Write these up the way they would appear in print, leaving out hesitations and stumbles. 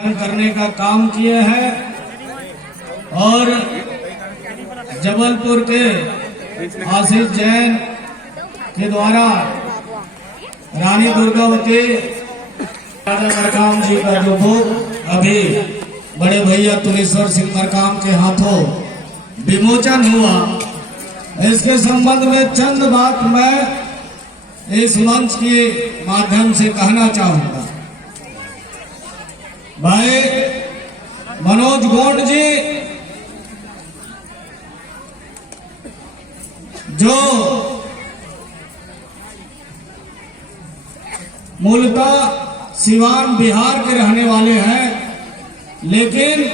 करने का काम किए हैं और जबलपुर के आशीष जैन के द्वारा रानी दुर्गावती राजा मरकाम जी का जो भोग अभी बड़े भैया तुलेश्वर सिंह मरकाम के हाथों विमोचन हुआ, इसके संबंध में चंद बात मैं इस मंच के माध्यम से कहना चाहूंगा। भाई मनोज गोंड जी जो मूलतः सिवान बिहार के रहने वाले हैं, लेकिन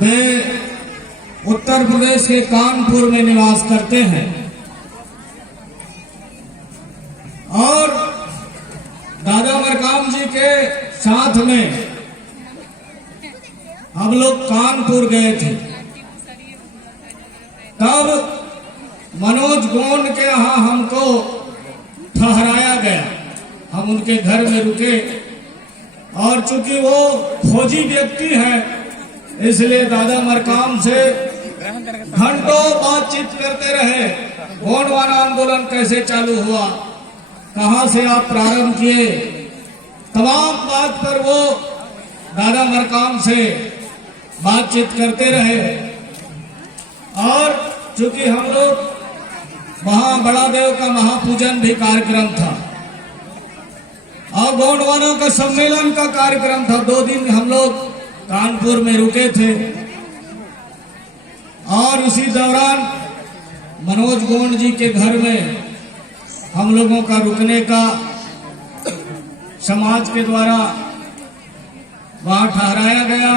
वे उत्तर प्रदेश के कानपुर में निवास करते हैं और दादा मरकाम जी के साथ में हम लोग कानपुर गए थे। तब मनोज गोंड के यहाँ हमको ठहराया गया, हम उनके घर में रुके और चूंकि वो फौजी व्यक्ति हैं इसलिए दादा मरकाम से घंटों बातचीत करते रहे। गोंडवाना आंदोलन कैसे चालू हुआ, कहां से आप प्रारंभ किए, तमाम बात पर वो दादा मरकाम से बातचीत करते रहे। और चूंकि हम लोग वहां बड़ा देव का महापूजन भी कार्यक्रम था और गोंडवाना का सम्मेलन का कार्यक्रम था, 2 दिन हम लोग कानपुर में रुके थे और उसी दौरान मनोज गोंड जी के घर में हम लोगों का रुकने का समाज के द्वारा वहां ठहराया गया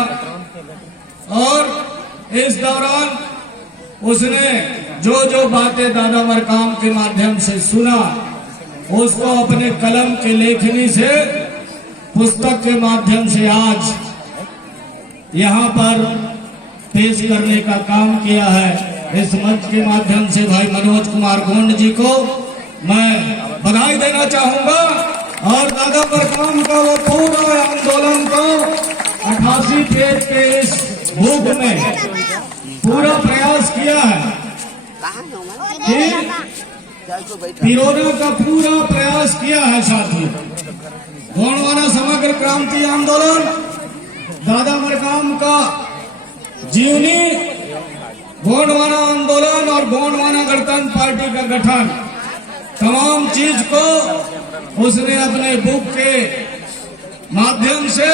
और इस दौरान उसने जो जो बातें दादा मरकाम के माध्यम से सुना उसको अपने कलम के लेखनी से पुस्तक के माध्यम से आज यहाँ पर पेश करने का काम किया है। इस मंच के माध्यम से भाई मनोज कुमार गोंड जी को मैं बधाई देना चाहूंगा और दादा मरकाम का वो पूरा आंदोलन को 88 पेज के इस बुक में पूरा प्रयास किया है कि पिरोना का पूरा प्रयास किया है। साथियों, गोंडवाना समग्र क्रांति आंदोलन, दादा मरकाम का जीवनी, गोंडवाना आंदोलन और गोंडवाना गणतंत्र पार्टी का गठन, तमाम चीज को उसने अपने बुक के माध्यम से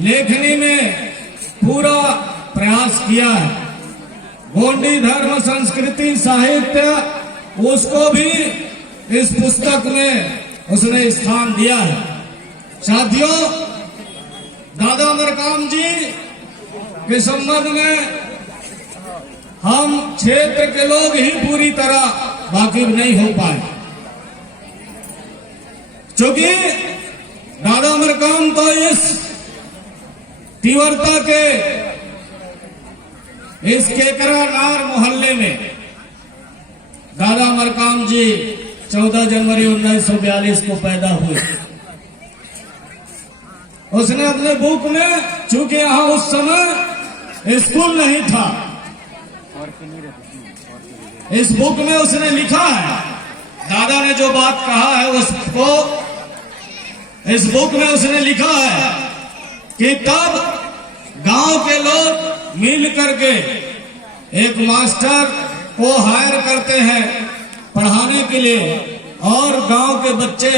लेखनी में पूरा प्रयास किया है। गोंडी धर्म संस्कृति साहित्य उसको भी इस पुस्तक में उसने स्थान दिया है। साथियों, दादा मरकाम जी के संबंध में हम क्षेत्र के लोग ही पूरी तरह वाकिफ नहीं हो पाए, क्योंकि दादा मरकाम तो इस तीव्रता के इस केकरा नार मोहल्ले में दादा मरकाम जी 14 जनवरी 1942 को पैदा हुए। उसने अपने बुक में, चूंकि यहाँ उस समय स्कूल नहीं था, इस बुक में उसने लिखा है, दादा ने जो बात कहा है उसको इस बुक में उसने लिखा है कि तब गांव के लोग मिल करके एक मास्टर को हायर करते हैं पढ़ाने के लिए और गांव के बच्चे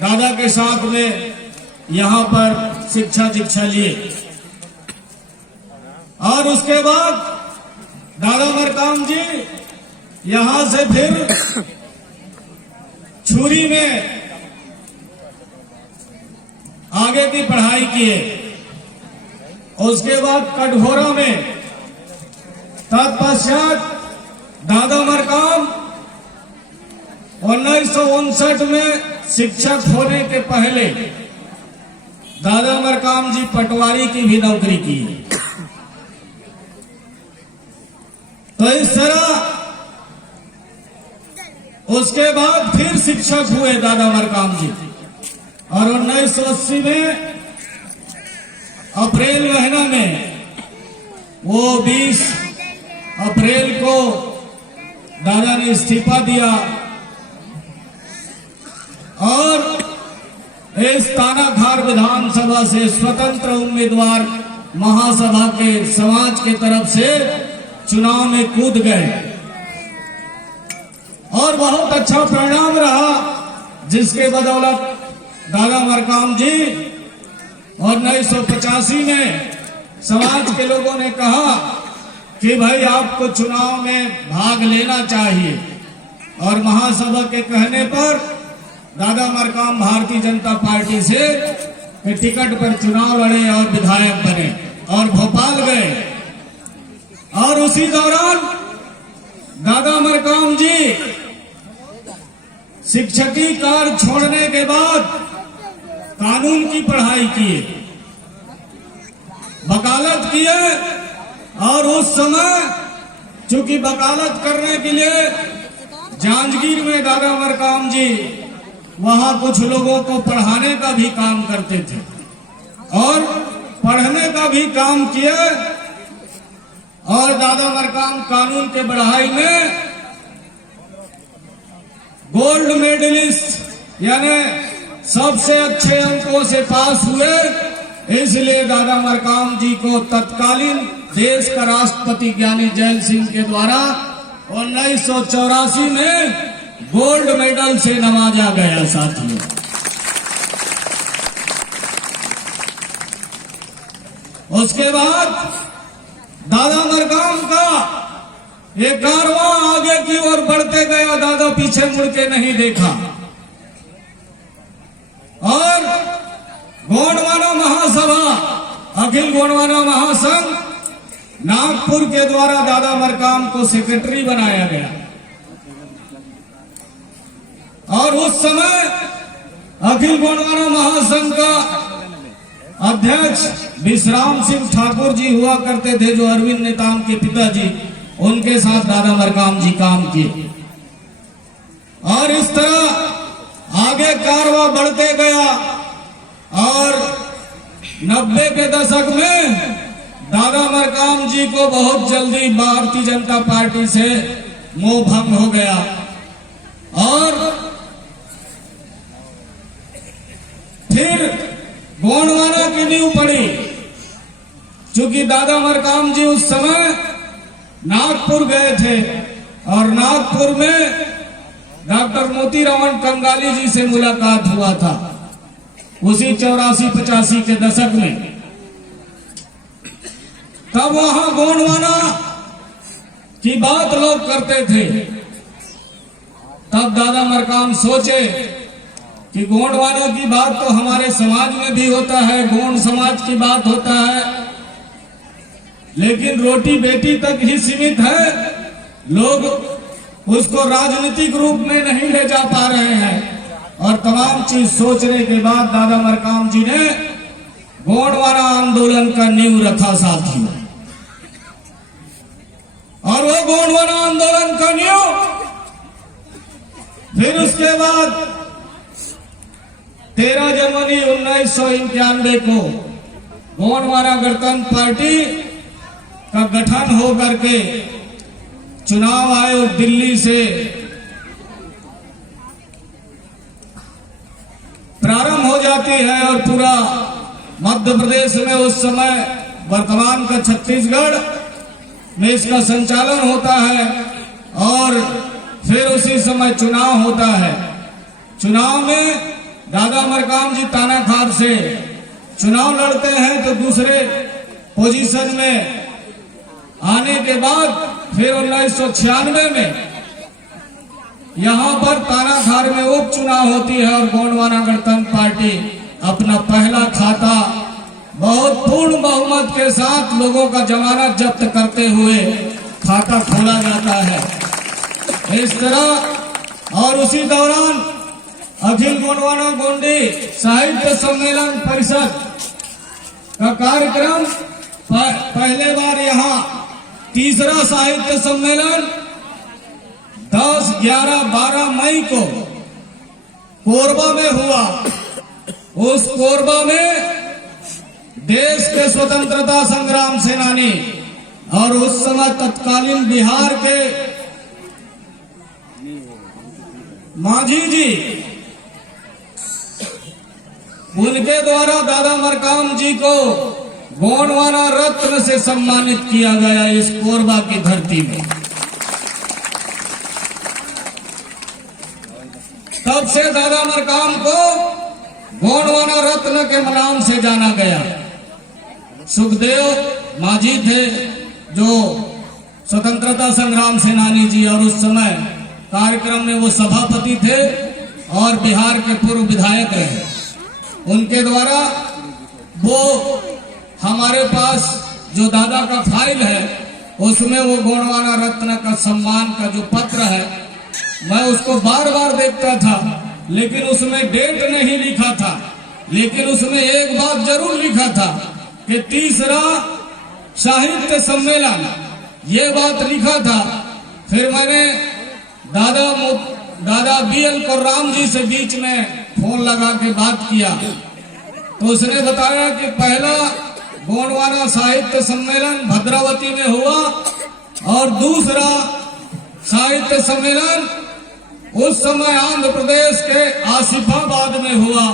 दादा के साथ में यहाँ पर शिक्षा दीक्षा लिए। और उसके बाद दादा मरकाम जी यहाँ से फिर छुरी में आगे की पढ़ाई किए, उसके बाद कटघोरा में, तत्पश्चात दादा मरकाम 1959 में शिक्षक होने के पहले दादा मरकाम जी पटवारी की भी नौकरी की। तो इस तरह उसके बाद फिर शिक्षक हुए दादा मरकाम जी और 1980 में अप्रैल महीना में वो 20 अप्रैल को दादा ने इस्तीफा दिया और इस तानाघार विधानसभा से स्वतंत्र उम्मीदवार महासभा के समाज के तरफ से चुनाव में कूद गए और बहुत अच्छा परिणाम रहा, जिसके बदौलत दादा मरकाम जी और 1985 में समाज के लोगों ने कहा कि भाई आपको चुनाव में भाग लेना चाहिए और महासभा के कहने पर दादा मरकाम भारतीय जनता पार्टी से टिकट पर चुनाव लड़े और विधायक बने और भोपाल गए। और उसी दौरान दादा मरकाम जी शिक्षकी कार्य छोड़ने के बाद कानून की पढ़ाई किए, वकालत किए और उस समय चूंकि वकालत करने के लिए जांजगीर में दादा मरकाम जी वहां कुछ लोगों को पढ़ाने का भी काम करते थे और पढ़ने का भी काम किए और दादा मरकाम कानून के पढ़ाई में गोल्ड मेडलिस्ट यानी सबसे अच्छे अंकों से पास हुए। इसलिए दादा मरकाम जी को तत्कालीन देश का राष्ट्रपति ज्ञानी जैल सिंह के द्वारा 1984 में गोल्ड मेडल से नवाजा गया। साथियों, उसके बाद दादा मरकाम का ये कारवां आगे की ओर बढ़ते गया, दादा पीछे मुड़ के नहीं देखा और गोंडवाना महासभा, अखिल गोंडवाना महासंघ नागपुर के द्वारा दादा मरकाम को सेक्रेटरी बनाया गया और उस समय अखिल गोंडवाना महासंघ का अध्यक्ष विश्राम सिंह ठाकुर जी हुआ करते थे, जो अरविंद नेताम के पिताजी, उनके साथ दादा मरकाम जी काम किए और इस तरह आगे कारवां बढ़ते गया और 90 के दशक में दादा मरकाम जी को बहुत जल्दी भारतीय जनता पार्टी से मोह भंग हो गया और फिर गोंडवाना की नींव पड़ी। चूंकि दादा मरकाम जी उस समय नागपुर गए थे और नागपुर में डॉक्टर मोतीराम कंगाली जी से मुलाकात हुआ था उसी 84-85 के दशक में। तब वहां गोंडवाना की बात लोग करते थे। तब दादा मरकाम सोचे कि गोंडवाना की बात तो हमारे समाज में भी होता है, गोंड समाज की बात होता है, लेकिन रोटी बेटी तक ही सीमित है, लोग उसको राजनीतिक रूप में नहीं ले जा पा रहे हैं। और तमाम चीज सोचने के बाद दादा मरकाम जी ने गोंडवाना आंदोलन का नींव रखा। साथियों, और वो गोंडवाना आंदोलन का नींव फिर उसके बाद 13 जनवरी 1991 को गोंडवाना गणतंत्र पार्टी का गठन हो करके चुनाव आयोग दिल्ली से प्रारंभ हो जाती है और पूरा मध्य प्रदेश में उस समय वर्तमान का छत्तीसगढ़ में इसका संचालन होता है और फिर उसी समय चुनाव होता है। चुनाव में दादा मरकाम जी तानाघाट से चुनाव लड़ते हैं तो दूसरे पोजीशन में आने के बाद फिर 1996 में यहां पर तानाघाट में उपचुनाव होती है और गोंडवाना गणतंत्र पार्टी अपना पहला खाता बहुत पूर्ण बहुमत के साथ लोगों का जमानत जब्त करते हुए खाता खोला जाता है। इस तरह और उसी दौरान अखिल गोंडवाना गोंडी साहित्य सम्मेलन परिषद का कार्यक्रम पहले बार यहाँ तीसरा साहित्य सम्मेलन 10, 11, 12 मई को कोरबा में हुआ उस कोरबा में देश के स्वतंत्रता संग्राम सेनानी और उस समय तत्कालीन बिहार के मांझी जी, उनके द्वारा दादा मरकाम जी को गोंडवाना रत्न से सम्मानित किया गया इस कोरबा की धरती में। तब से दादा मरकाम को गोंडवाना रत्न के नाम से जाना गया। सुखदेव मांझी थे जो स्वतंत्रता संग्राम सेनानी जी, और उस समय कार्यक्रम में वो सभापति थे और बिहार के पूर्व विधायक रहे। उनके द्वारा वो हमारे पास जो दादा का फाइल है उसमें वो गोंडवाना रत्न का सम्मान का जो पत्र है, मैं उसको बार बार देखता था, लेकिन उसमें डेट नहीं लिखा था। लेकिन उसमें एक बात जरूर लिखा था कि 30वां साहित्य सम्मेलन, ये बात लिखा था। फिर मैंने दादा BL कुर्राम जी से बीच में फोन लगा के बात किया, तो उसने बताया कि पहला गोंडवाना साहित्य सम्मेलन भद्रावती में हुआ और दूसरा साहित्य सम्मेलन उस समय आंध्र प्रदेश के आसिफाबाद में हुआ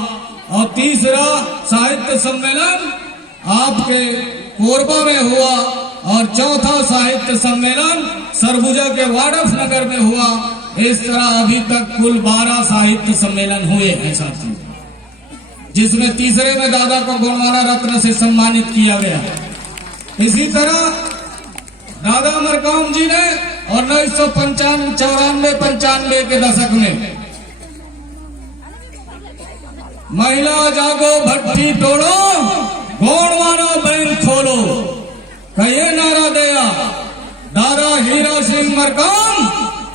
और तीसरा साहित्य सम्मेलन आपके कोरबा में हुआ और चौथा साहित्य सम्मेलन सरगुजा के वाड़फ नगर में हुआ। इस तरह अभी तक कुल 12 साहित्य सम्मेलन हुए हैं साथियों, जिसमें तीसरे में दादा को गोंडवाना रत्न से सम्मानित किया गया। इसी तरह दादा मरकाम जी ने 1995 के दशक में महिला जागो भट्टी तोड़ो गोंडवाना बैंक खोलो का ये नारा दिया। दादा हीरा सिंह मरकाम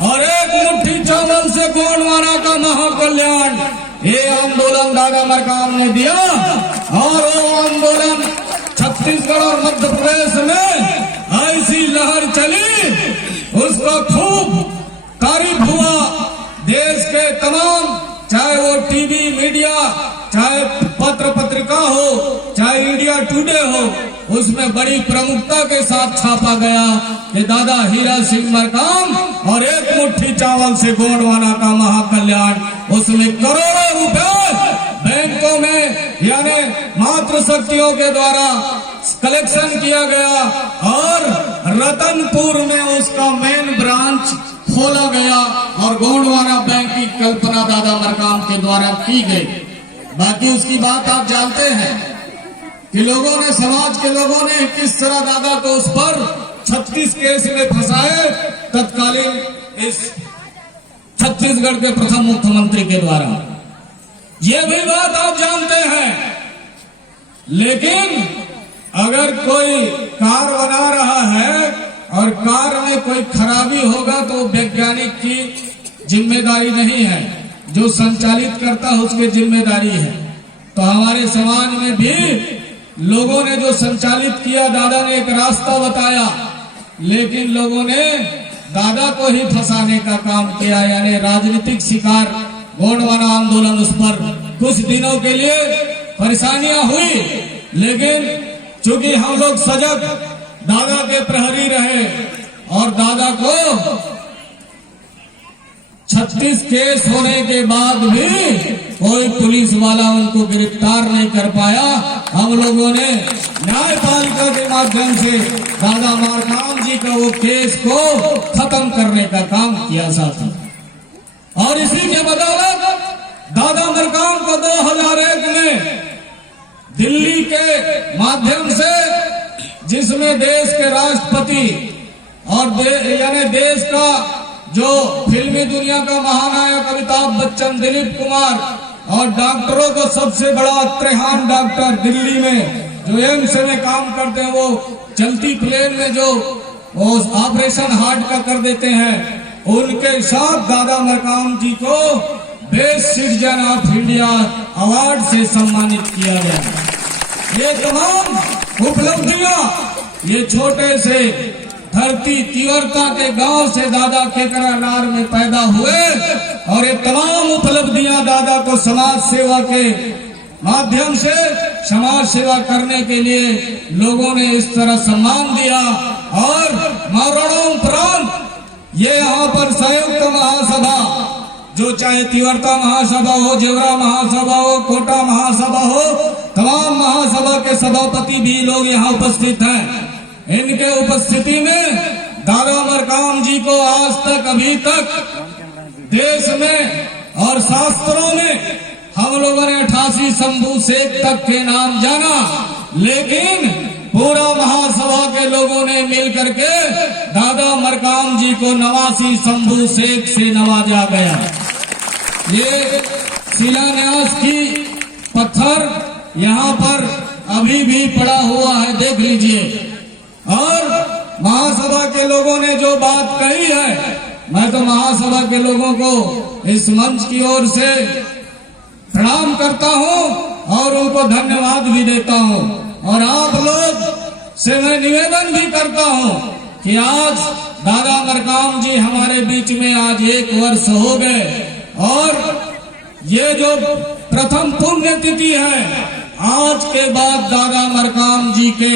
और एक मुट्ठी चावल से गोंडवाना का महाकल्याण, ये आंदोलन दादा मरकाम ने दिया और वो आंदोलन छत्तीसगढ़ और मध्य प्रदेश में ऐसी लहर चली, उसका खूब तारीफ हुआ। देश के तमाम, चाहे वो टीवी मीडिया, चाहे पत्र पत्रिका हो, चाहे इंडिया टुडे हो, उसमें बड़ी प्रमुखता के साथ छापा गया कि दादा हीरा सिंह मरकाम और एक मुट्ठी चावल से गोंडवाना का महाकल्याण। उसमें करोड़ों रुपए बैंकों में यानी मातृशक्तियों के द्वारा कलेक्शन किया गया और रतनपुर में उसका मेन ब्रांच खोला गया और गोंडवाना बैंक की कल्पना दादा मरकाम के द्वारा की गई। बाकी उसकी बात आप जानते हैं कि लोगों ने, समाज के लोगों ने किस तरह दादा को उस पर 36 केस में फंसाए तत्कालीन इस छत्तीसगढ़ के प्रथम मुख्यमंत्री के द्वारा। ये भी बात आप जानते हैं। लेकिन अगर कोई कार बना रहा है और कार में कोई खराबी होगा तो वैज्ञानिक की जिम्मेदारी नहीं है, जो संचालित करता है उसकी जिम्मेदारी है। तो हमारे समाज में भी लोगों ने जो संचालित किया, दादा ने एक रास्ता बताया, लेकिन लोगों ने दादा को ही फंसाने का काम किया, यानी राजनीतिक शिकार गोंडवाना आंदोलन। उस पर कुछ दिनों के लिए परेशानियां हुई, लेकिन चूंकि हम लोग सजग दादा के प्रहरी रहे और दादा को 36 केस होने के बाद भी कोई पुलिस वाला उनको गिरफ्तार नहीं कर पाया। हम लोगों ने न्यायपालिका के माध्यम से दादा मरकाम जी का वो केस को खत्म करने का काम किया साथी। और इसी के बदौलत दादा मरकाम को 2001 में दिल्ली के माध्यम से, जिसमें देश के राष्ट्रपति और यानी देश का जो फिल्मी दुनिया का महानायक अमिताभ बच्चन, दिलीप कुमार और डॉक्टरों को सबसे बड़ा त्रेहान डॉक्टर दिल्ली में जो एम्स में काम करते हैं, वो चलती प्लेन में जो ऑपरेशन हार्ट का कर देते हैं, उनके साथ दादा मरकाम जी को best citizen of India award से सम्मानित किया गया। ये तमाम उपलब्धियां ये छोटे से धरती तीव्रता के गांव से दादा केकरानार में पैदा हुए और ये तमाम उपलब्धियां दादा को समाज सेवा के माध्यम से समाज सेवा करने के लिए लोगों ने इस तरह सम्मान दिया। और मरणोपरांत ये यहाँ पर संयुक्त महासभा, जो चाहे तिवर्ता महासभा हो, जेवरा महासभा हो, कोटा महासभा हो, तमाम महासभा के सभापति भी लोग यहाँ उपस्थित हैं। इनके उपस्थिति में दादा मरकाम जी को आज तक, अभी तक देश में और शास्त्रों में हम लोगों ने 88 शंभू शेख तक के नाम जाना, लेकिन पूरा महासभा के लोगों ने मिल करके दादा मरकाम जी को 89 शंभू शेख से नवाजा गया। ये शिलान्यास की पत्थर यहाँ पर अभी भी पड़ा हुआ है, देख लीजिए। और महासभा के लोगों ने जो बात कही है, मैं तो महासभा के लोगों को इस मंच की ओर से प्रणाम करता हूं और उनको धन्यवाद भी देता हूं। और आप लोग से मैं निवेदन भी करता हूं कि आज दादा मरकाम जी हमारे बीच में आज 1 वर्ष हो गए, और ये जो प्रथम पुण्यतिथि है, आज के बाद दादा मरकाम जी के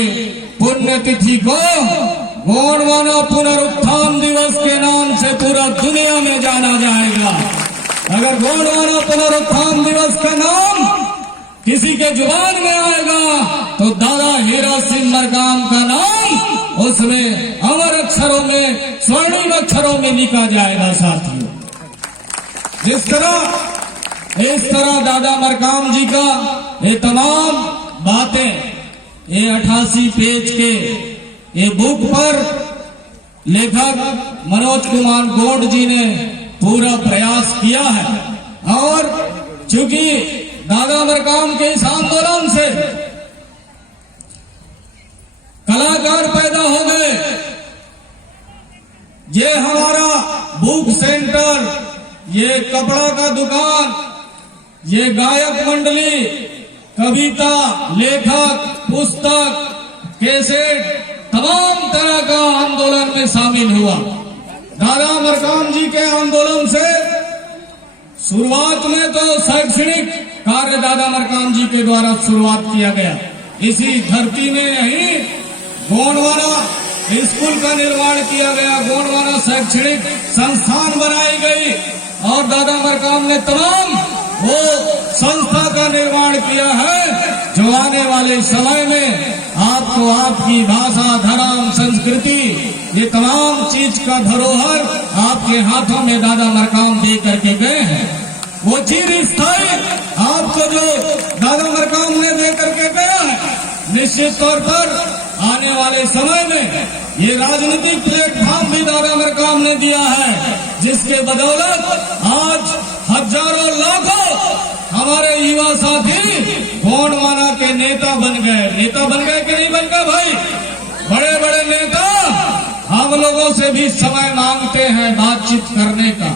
पुण्यतिथि को गोंडवाना पुनरुत्थान दिवस के नाम से पूरा दुनिया में जाना जाएगा। अगर गोंडवाना पुनरुत्थान दिवस का नाम किसी के जुबान में आएगा तो दादा हीरा सिंह मरकाम का नाम उसमें अमर अक्षरों में, स्वर्णिम अक्षरों में लिखा जाएगा। साथियों, इस तरह दादा मरकाम जी का ये तमाम बातें, ये 88 पेज के ये बुक पर लेखक मनोज कुमार गोंड जी ने पूरा प्रयास किया है। और चूंकि दादा मरकाम के इस आंदोलन से कलाकार पैदा हो गए, ये हमारा बुक सेंटर, ये कपड़ा का दुकान, ये गायक मंडली, कविता, लेखक, पुस्तक, कैसेट, तमाम तरह का आंदोलन में शामिल हुआ। दादा मरकाम जी के आंदोलन से शुरुआत में तो शैक्षणिक कार्य दादा मरकाम जी के द्वारा शुरुआत किया गया। इसी धरती में यही गोंडवाना स्कूल का निर्माण किया गया, गोंडवाना शैक्षणिक संस्थान बनाई गई, और दादा मरकाम ने तमाम वो संस्था का निर्माण किया है जो आने वाले समय में आपको आपकी भाषा, धर्म, संस्कृति, ये तमाम चीज का धरोहर आपके हाथों में दादा मरकाम दे करके गए हैं। वो चीज स्थायी आपको जो दादा मरकाम ने दे करके गया है, निश्चित तौर पर आने वाले समय में ये राजनीतिक प्लेटफॉर्म भी दादा मरकाम ने दिया है, जिसके बदौलत आज हजारों लाखों हमारे युवा साथी गोंडवाना के नेता बन गए। नेता बन गए कि नहीं बन गए भाई? बड़े बड़े नेता हम लोगों से भी समय मांगते हैं बातचीत करने का।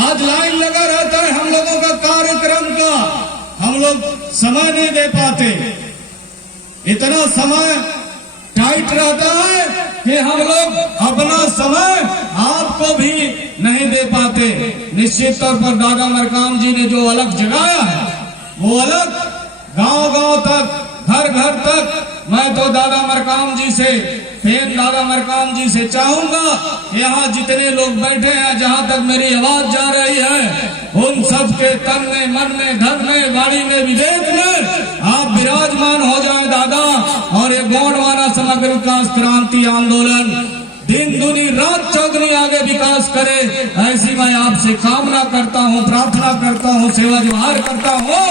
आज लाइन लगा रहता है हम लोगों का कार्यक्रम का, हम लोग समय नहीं दे पाते। इतना समय टाइट रहता है कि हम लोग अपना समय आपको भी नहीं दे पाते। निश्चित तौर पर दादा मरकाम जी ने जो अलग जगाया है, वो अलग गांव-गांव तक, घर-घर तक, मैं तो दादा मरकाम जी से, दादा मरकाम जी से चाहूंगा, यहाँ जितने लोग बैठे हैं, जहाँ तक मेरी आवाज जा रही है, उन सब के तन में, मन में, धन में, वाणी में, विवेक में आप विराजमान हो जाए दादा, और ये गोंडवाना समग्र विकास क्रांति आंदोलन दिन दुनी रात चौगुनी आगे विकास करे, ऐसी मैं आपसे कामना करता हूँ, प्रार्थना करता हूँ, सेवा जुहार करता हूँ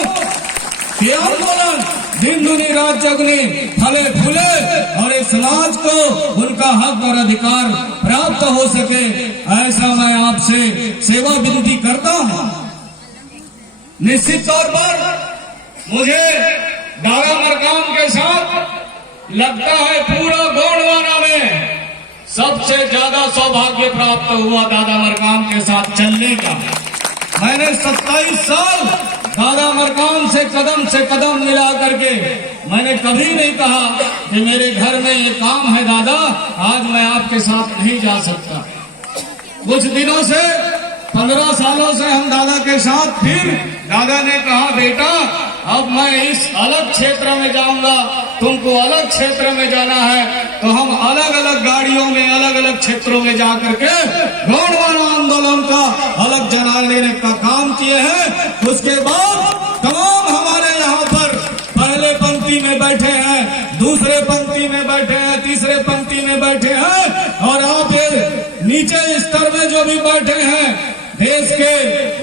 कि आंदोलन दिन दुनी रात चौगुनी फले फूले और इस समाज को उनका हक और अधिकार प्राप्त हो सके, ऐसा मैं आपसे सेवा विनती करता हूँ। निश्चित तौर पर मुझे दादा मरकाम के साथ लगता है पूरा गोंडवाना में सबसे ज्यादा सौभाग्य प्राप्त हुआ दादा मरकाम के साथ चलने का। मैंने 27 साल दादा मरकाम से कदम मिला करके मैंने कभी नहीं कहा कि मेरे घर में ये काम है दादा, आज मैं आपके साथ नहीं जा सकता। कुछ दिनों से 15 सालों से हम दादा के साथ, फिर दादा ने कहा बेटा अब मैं इस अलग क्षेत्र में जाऊंगा, तुमको अलग क्षेत्र में जाना है। तो हम अलग अलग गाड़ियों में अलग अलग क्षेत्रों में जाकर के गौंडवाना आंदोलन का अलग जनाने का काम किए हैं। उसके बाद तमाम हमारे यहाँ पर पहले पंक्ति में बैठे हैं, दूसरे पंक्ति में बैठे हैं, तीसरे पंक्ति में बैठे हैं, और आप ये नीचे स्तर में जो भी बैठे हैं देश के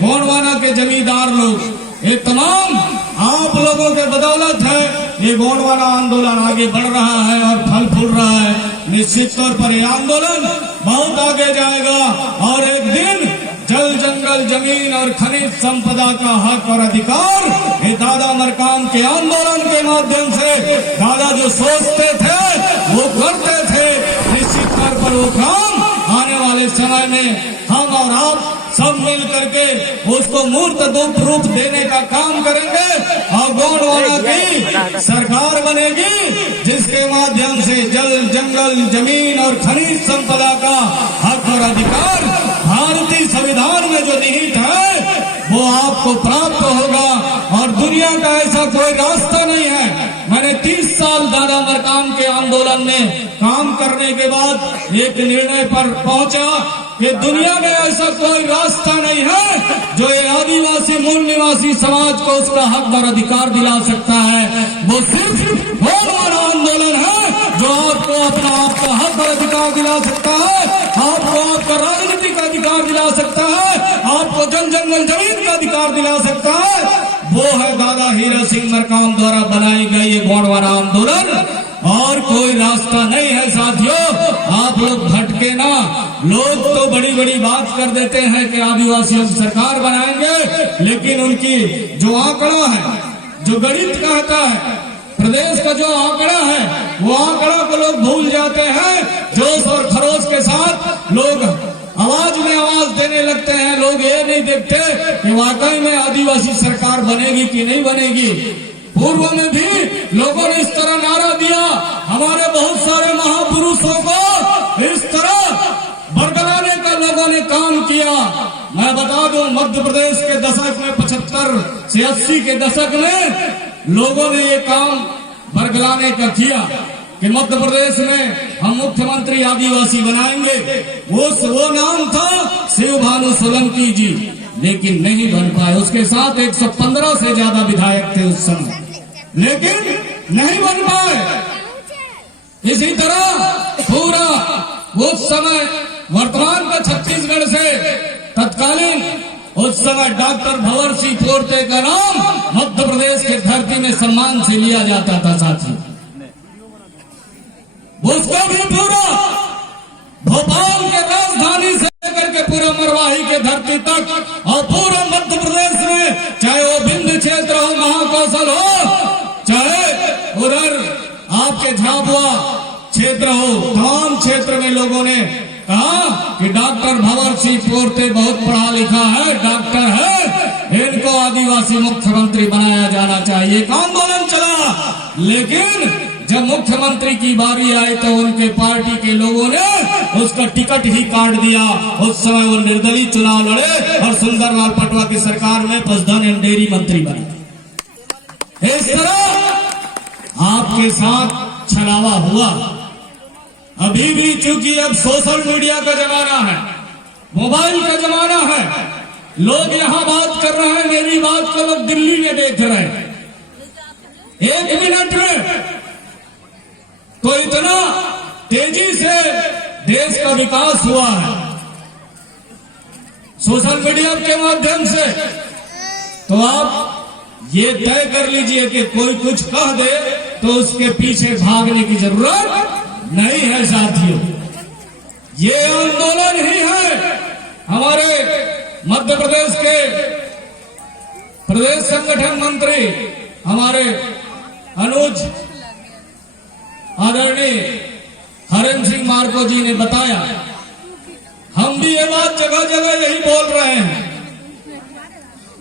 गोंडवाना के जमींदार लोग, ये तमाम आप लोगों के बदौलत है ये गोंडवाना आंदोलन आगे बढ़ रहा है और फल फूल रहा है। निश्चित तौर पर ये आंदोलन बहुत आगे जाएगा और एक दिन जल जंगल जमीन और खनिज संपदा का हक और अधिकार ये दादा मरकाम के आंदोलन के माध्यम से दादा जो सोचते थे वो करते थे। निश्चित तौर पर वो काम आने वाले समय में हम और आप सब मिल करके उसको मूर्त रूप देने का काम करेंगे और गोंडवाना की सरकार बनेगी जिसके माध्यम से जल जंगल जमीन और खनिज संपदा का हक और अधिकार भारतीय संविधान में जो निहित है वो आपको प्राप्त होगा। और दुनिया का ऐसा कोई रास्ता नहीं है। मैंने 30 साल दादा मरकाम के आंदोलन में काम करने के बाद एक निर्णय पर पहुंचा कि दुनिया में ऐसा कोई रास्ता नहीं है जो ये आदिवासी मूल निवासी समाज को उसका हक और अधिकार दिला सकता है। वो सिर्फ गोंडवाना आंदोलन है जो आपको अपना आपका हक और अधिकार दिला सकता है, आपको आपका राजनीतिक अधिकार दिला सकता है, आपको जल जंगल जमीन का अधिकार दिला सकता है। वो है दादा हीरा सिंह मरकाम द्वारा बनाई गई ये गोंडवाना आंदोलन, और कोई रास्ता नहीं है साथियों। आप लोग भटके ना। लोग तो बड़ी बड़ी बात कर देते हैं कि आदिवासी हम सरकार बनाएंगे, लेकिन उनकी जो आंकड़ा है, जो गणित कहता है, प्रदेश का जो आंकड़ा है वो आंकड़ा को लोग भूल जाते हैं। जोश और खरोश के साथ लोग आवाज में आवाज देने लगते हैं। लोग ये नहीं देखते कि वाकई में आदिवासी सरकार बनेगी कि नहीं बनेगी। पूर्व में भी लोगों ने इस तरह नारा दिया, हमारे बहुत सारे महापुरुषों को इस तरह बरगलाने का लोगों ने काम किया। मैं बता दूं मध्य प्रदेश के दशक में 75 से 80 के दशक में लोगों ने ये काम बरगलाने का किया कि मध्य प्रदेश में हम मुख्यमंत्री आदिवासी बनाएंगे। वो नाम था शिव भानु सोलंकी जी, लेकिन नहीं बन पाए। उसके साथ 115 से ज्यादा विधायक थे उस समय, लेकिन नहीं बन पाए। इसी तरह पूरा उस समय वर्तमान का छत्तीसगढ़ से तत्कालीन उस समय डॉक्टर भंवर सिंह पोर्ते का नाम मध्य प्रदेश के धरती में सम्मान से लिया जाता था साथियों। उसका भी पूरा भोपाल के राजधानी से लेकर के पूरा मरवाही के धरती तक और पूरा मध्य प्रदेश में, चाहे वो विंध्य क्षेत्र हो, महाकौशल हो, चाहे उधर आपके झाबुआ क्षेत्र हो, तमाम क्षेत्र में लोगों ने कहा कि डॉक्टर भंवर सिंह पोर्ते बहुत पढ़ा लिखा है, डॉक्टर है, इनको आदिवासी मुख्यमंत्री बनाया जाना चाहिए। एक आंदोलन चला, लेकिन जब मुख्यमंत्री की बारी आई तो उनके पार्टी के लोगों ने उसका टिकट ही काट दिया। उस समय वो निर्दलीय चुनाव लड़े और सुंदरलाल पटवा की सरकार में पशुधन एवं डेयरी मंत्री बने। इस तरह आपके साथ छलावा हुआ। अभी भी चूंकि अब सोशल मीडिया का जमाना है, मोबाइल का जमाना है, लोग यहाँ बात कर रहे हैं, मेरी बात को लोग दिल्ली में देख रहे हैं। 1 मिनट में तो इतना तेजी से देश का विकास हुआ है सोशल मीडिया के माध्यम से। तो आप ये तय कर लीजिए कि कोई कुछ कह दे तो उसके पीछे भागने की जरूरत नहीं है साथियों। ये आंदोलन ही है। हमारे मध्य प्रदेश के प्रदेश संगठन मंत्री हमारे अनुज आदरणीय हरेंद्र सिंह मार्को जी ने बताया, हम भी ये बात जगह जगह यही बोल रहे हैं।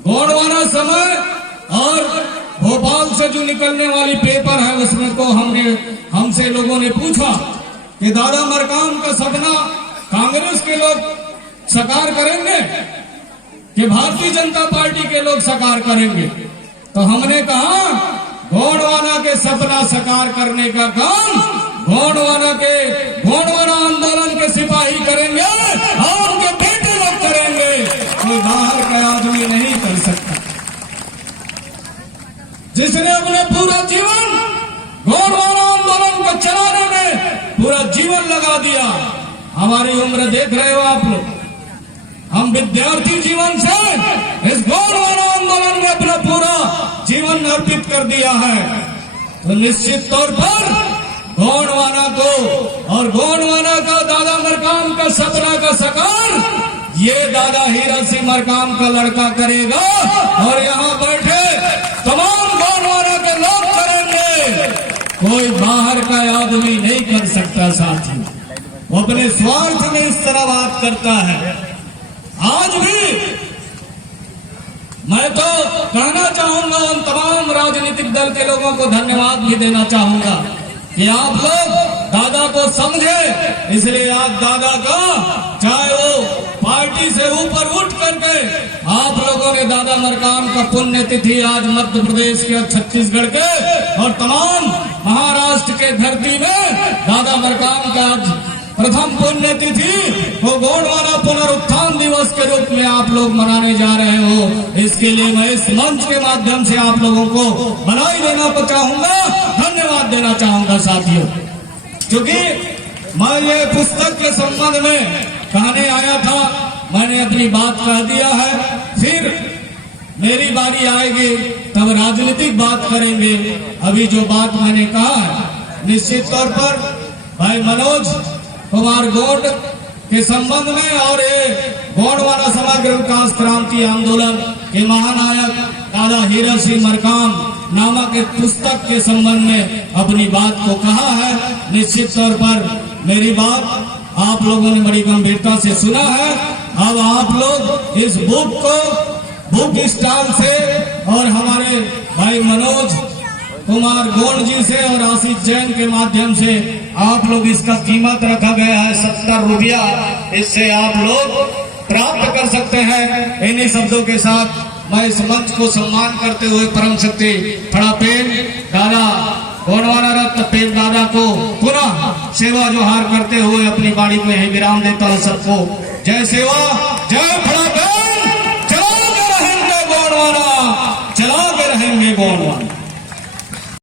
गोंडवाना समय और भोपाल से जो निकलने वाली पेपर है उसमें को हमसे लोगों ने पूछा कि दादा मरकाम का सपना कांग्रेस के लोग साकार करेंगे। कि भारतीय जनता पार्टी के लोग साकार करेंगे, तो हमने कहा गोंडवाना के सपना साकार करने का काम गोंडवाना आंदोलन के सिपाही करेंगे और उनके बेटे लोग करेंगे, कोई बाहर का आदमी नहीं कर सकता। जिसने अपने पूरा जीवन गोंडवाना आंदोलन को चलाने में पूरा जीवन लगा दिया, हमारी उम्र देख रहे हो आप लोग, हम विद्यार्थी जीवन से इस गोंडवाना आंदोलन में अपना पूरा जीवन अर्पित कर दिया है। तो निश्चित तौर पर गोंडवाना को और गोंडवाना का दादा मरकाम का सपना का साकार ये दादा हीरा सिंह मरकाम का लड़का करेगा और यहाँ बैठे तमाम गोंडवाना के लोग करेंगे, कोई बाहर का आदमी नहीं कर सकता। साथी वो अपने स्वार्थ में इस तरह बात करता है। आज भी मैं तो कहना चाहूंगा, उन तमाम राजनीतिक दल के लोगों को धन्यवाद भी देना चाहूंगा कि आप लोग दादा को समझे, इसलिए आज दादा का चाहे वो पार्टी से ऊपर उठ करके आप लोगों ने दादा मरकाम का पुण्यतिथि आज मध्य प्रदेश के और छत्तीसगढ़ के और तमाम महाराष्ट्र के धरती में दादा मरकाम का आज प्रथम पुण्यतिथि वो गोंडवाना पुनरुत्थान दिवस के रूप में आप लोग मनाने जा रहे हो। इसके लिए मैं इस मंच के माध्यम से आप लोगों को बधाई देना को चाहूंगा, धन्यवाद देना चाहूंगा साथियों, क्योंकि मैं ये पुस्तक के संबंध में कहने आया था, मैंने अपनी बात कह दिया है, फिर मेरी बारी आएगी तब राजनीतिक बात करेंगे। अभी जो बात मैंने कहा है निश्चित तौर पर भाई मनोज कुमार गोंड के संबंध में और ये गोंडवाना समग्र विकास क्रांति आंदोलन के महानायक दादा हीरा सिंह मरकाम नामक एक पुस्तक के संबंध में अपनी बात को कहा है। निश्चित तौर पर मेरी बात आप लोगों ने बड़ी गंभीरता से सुना है। अब आप लोग इस बुक स्टॉल से और हमारे भाई मनोज कुमार गोंड जी से और आशीष जैन के माध्यम से आप लोग इसका कीमत रखा गया है 70 रुपया, इससे आप लोग प्राप्त कर सकते हैं। इन्हीं शब्दों के साथ मैं इस मंच को सम्मान करते हुए परम शक्ति फड़ा पेन दादा गोंडवाना रत्न पेन दादा को पुनः सेवा जोहार करते हुए अपनी बाड़ी में ही विराम देता हूँ। सबको जय सेवा, जय फड़ा पेन, चला के रहेंगे गोंडवाना, चला के रहेंगे गोंडवाना।